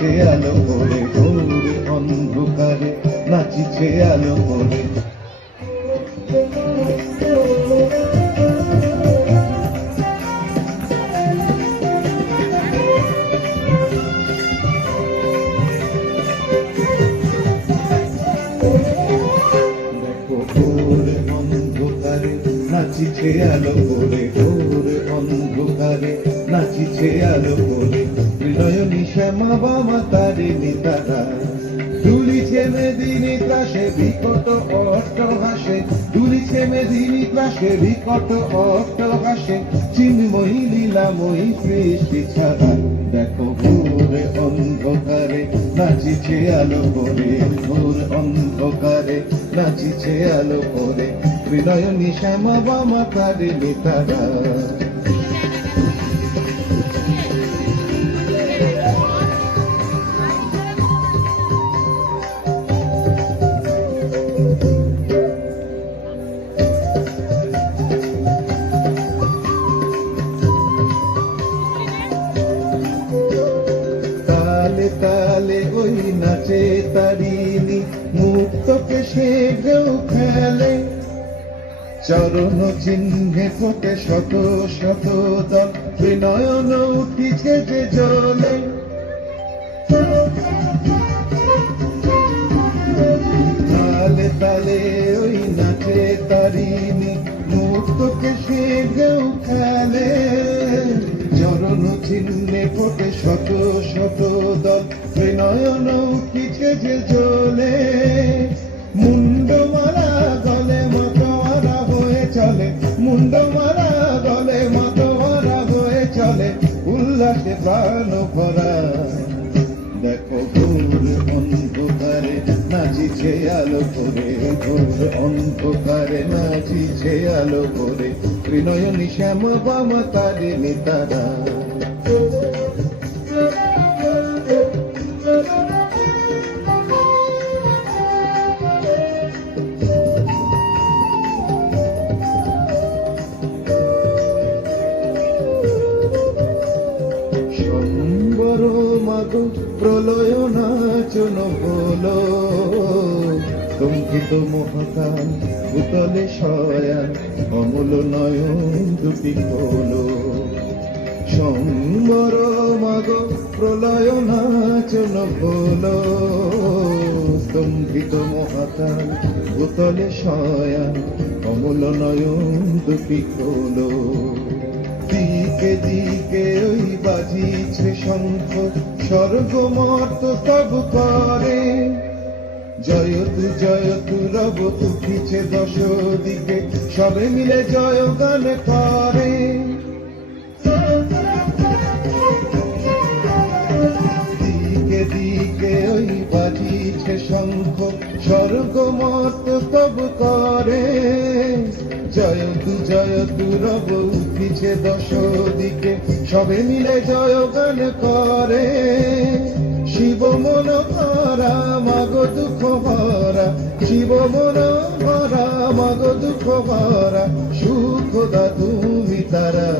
নাচিছে আলো করে, ঘোর অন্ধকারে নাচিছে আলো করে। নাচিছে আলো করে, ঘোর অন্ধকারে নাচিছে আলো করে। হৃদয়নি শ্যামা বামা তারিণী তারা দুলিছে মেদিনী ত্রাসে বিকট অট্টহাসে, দুলিছে মেদিনী ত্রাসে বিকট অট্টহাসে। চিন্ময়ী লীলাময়ী সৃষ্টি ছাড়া দেখো ঘোর অন্ধকারে নাচিছে আলো করে, ঘোর অন্ধকারে নাচিছে আলো করে। হৃদয়নি শ্যামা বামা তারিণী তারা। তালে তালে ওই নাচে তারিণী, মুক্তকে সে ঢেউ খেলে। চরণ চিহ্নে ফোটে শত শত দল, বিনয়ন উঠিছে যে জলে। তালে তালে ওই নাচে তারিণী, মুক্তকে সে ঢেউ খেলে। চরণ চিহ্নে ফোটে শত শত দল, বিনয়ন উঠিছে যে জলে। মুন্ডমালা গলে মতোয়ারা হয়ে চলে, মুন্ডমালা গলে মতোয়ারা হয়ে চলে। উল্লাসে প্রাণ ভরা দেখো ঘোর অন্ধকারে নাচিছে আলো করে, ঘোর অন্ধকারে নাচিছে আলো করে। ত্রিনয়নী শ্যাম বামা তারিণী তারা। প্রলয় নাচন হলো কম্পিত মহাকাল, ভূতলে শয়ান অমূল নয়ন দুটি হলো। সম্বর মাগ প্রলয় নাচন হলো কম্পিত মহাকাল, ভূতলে শয়ান অমূল নয়ন দুটি হলো। দিকে দিকে ওই বাজিছে শঙ্খ, স্বর্গ মর্ত সব করে। জয়তু জয়তু রব উঠিছে দশ দিকে, সবে মিলে জয় গান করে। দিকে দিকে ওই বাজিছে শঙ্খ, স্বর্গ মর্ত সব করে। জয়তু জয়তু রব উঠিছে দশ দিকে, সবে মিলে জয় গান করে। শিব মন ভরা মাগ দুঃখ ভরা, শিব মন ভরা মাগ দুঃখ ভরা। সুখ দা তুমি তারা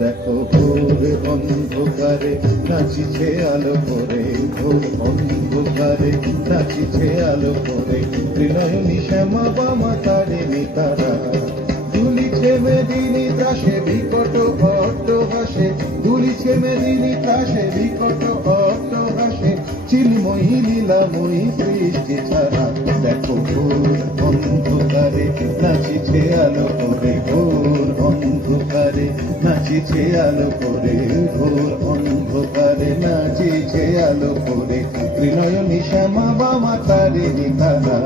দেখো ঘোর অন্ধকারে নাচিছে আলো করে, ঘোর অন্ধকারে নাচিছে আলো করে। ত্রিনয়নী শ্যামা বামা তারিণী তারা দুলিছে মেদিনী ত্রাসে বিকট অট্টহাসে, দুলিছে মেদিনী ত্রাসে বিকট অট্টহাসে। চিন্ময়ী লীলাময়ী সৃষ্টি ছাড়া দেখো ঘোর অন্ধকারে নাচিছে আলো করে, ঘোর অন্ধকারে নাচিছে আলো করে, ঘোর অন্ধকারে নাচিছে আলো করে। ত্রিনয়নী শ্যামা বামা তারিণী তারা।